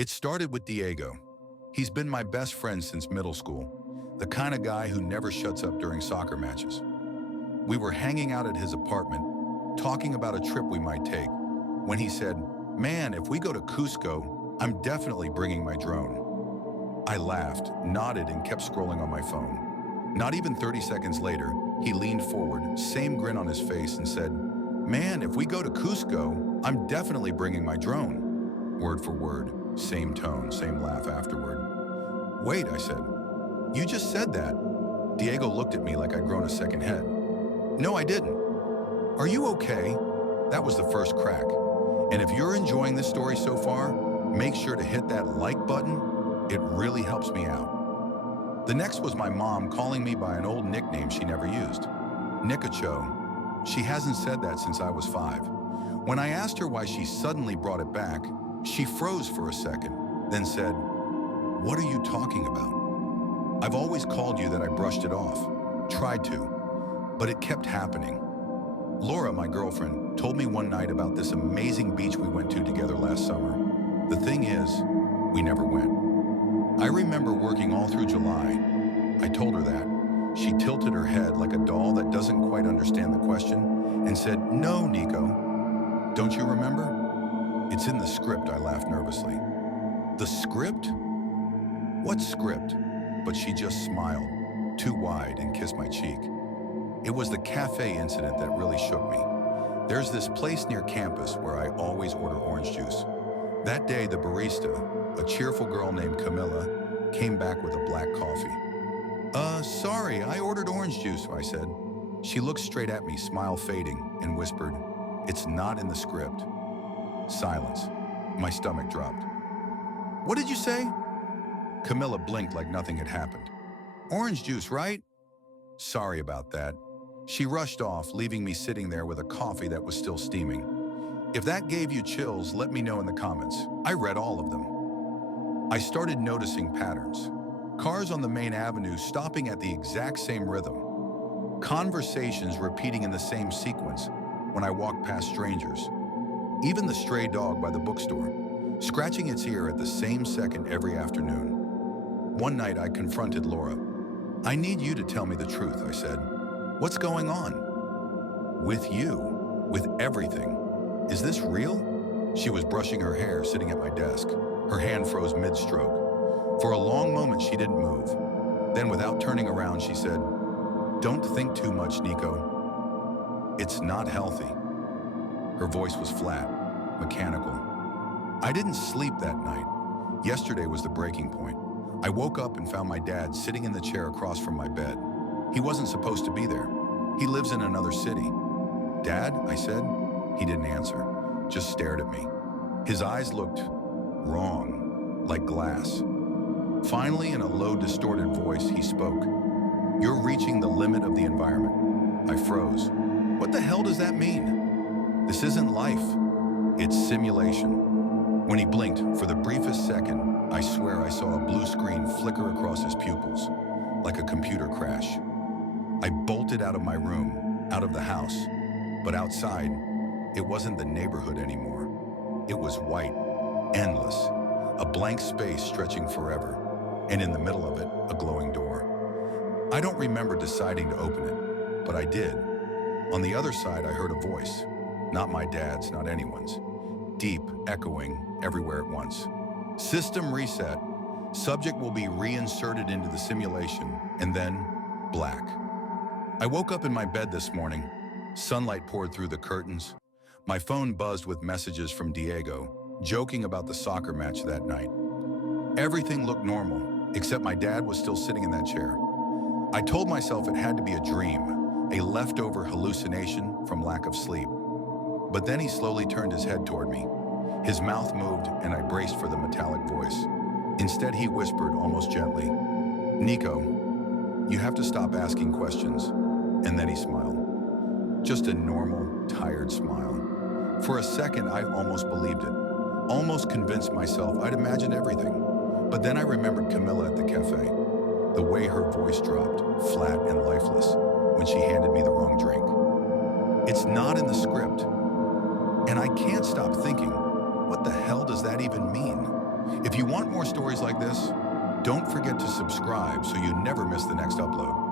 It started with Diego. He's been my best friend since middle school, the kind of guy who never shuts up during soccer matches. We were hanging out at his apartment, talking about a trip we might take, when he said, "Man, if we go to Cusco, I'm definitely bringing my drone." I laughed, nodded, and kept scrolling on my phone. Not even 30 seconds later, he leaned forward, same grin on his face, and said, "Man, if we go to Cusco, I'm definitely bringing my drone." Word for word, same tone, same laugh afterward. "Wait," I said. "You just said that." Diego looked at me like I'd grown a second head. "No, I didn't." "Are you okay?" That was the first crack. And if you're enjoying this story so far, make sure to hit that like button. It really helps me out. The next was my mom calling me by an old nickname she never used, Nikacho. She hasn't said that since I was 5. When I asked her why she suddenly brought it back, she froze for a second, then said, "What are you talking about?" "I've always called you that I brushed it off. Tried to. But it kept happening." Laura, my girlfriend, told me one night about this amazing beach we went to together last summer. The thing is, we never went. I remember working all through July. I told her that. She tilted her head like a doll that doesn't quite understand the question and said, "No, Nico." "Don't you remember?" "It's in the script," I laughed nervously. "The script? What script?" But she just smiled, too wide, and kissed my cheek. It was the cafe incident that really shook me. There's this place near campus where I always order orange juice. That day, the barista, a cheerful girl named Camilla, came back with a black coffee. Sorry, I ordered orange juice," I said. She looked straight at me, smile fading, and whispered, "It's not in the script." Silence. My stomach dropped. "What did you say?" Camilla blinked like nothing had happened. "Orange juice, right?" "Sorry about that." She rushed off, leaving me sitting there with a coffee that was still steaming. If that gave you chills, let me know in the comments. I read all of them. I started noticing patterns. Cars on the main avenue stopping at the exact same rhythm. Conversations repeating in the same sequence when I walked past strangers. Even the stray dog by the bookstore, scratching its ear at the same second every afternoon. One night I confronted Laura. "I need you to tell me the truth," I said. "What's going on?" "With you, with everything. Is this real?" She was brushing her hair, sitting at my desk. Her hand froze mid-stroke. For a long moment, she didn't move. Then, without turning around, she said, "Don't think too much, Nico. It's not healthy." Her voice was flat, mechanical. I didn't sleep that night. Yesterday was the breaking point. I woke up and found my dad sitting in the chair across from my bed. He wasn't supposed to be there. He lives in another city. "Dad?" I said. He didn't answer, just stared at me. His eyes looked wrong, like glass. Finally, in a low, distorted voice, he spoke. "You're reaching the limit of the environment." I froze. What the hell does that mean? This isn't life. It's simulation. When he blinked, for the briefest second, I swear I saw a blue screen flicker across his pupils, like a computer crash. I bolted out of my room, out of the house. But outside, it wasn't the neighborhood anymore. It was white, endless, a blank space stretching forever, and in the middle of it, a glowing door. I don't remember deciding to open it, but I did. On the other side, I heard a voice. Not my dad's, not anyone's. Deep, echoing, everywhere at once. "System reset. Subject will be reinserted into the simulation," and then, black. I woke up in my bed this morning. Sunlight poured through the curtains. My phone buzzed with messages from Diego, joking about the soccer match that night. Everything looked normal, except my dad was still sitting in that chair. I told myself it had to be a dream, a leftover hallucination from lack of sleep. But then he slowly turned his head toward me. His mouth moved, and I braced for the metallic voice. Instead, he whispered almost gently, "Nico, you have to stop asking questions." And then he smiled. Just a normal, tired smile. For a second, I almost believed it. Almost convinced myself I'd imagined everything. But then I remembered Camilla at the cafe. The way her voice dropped, flat and lifeless, when she handed me the wrong drink. It's not in the script. And I can't stop thinking, what the hell does that even mean? If you want more stories like this, don't forget to subscribe so you never miss the next upload.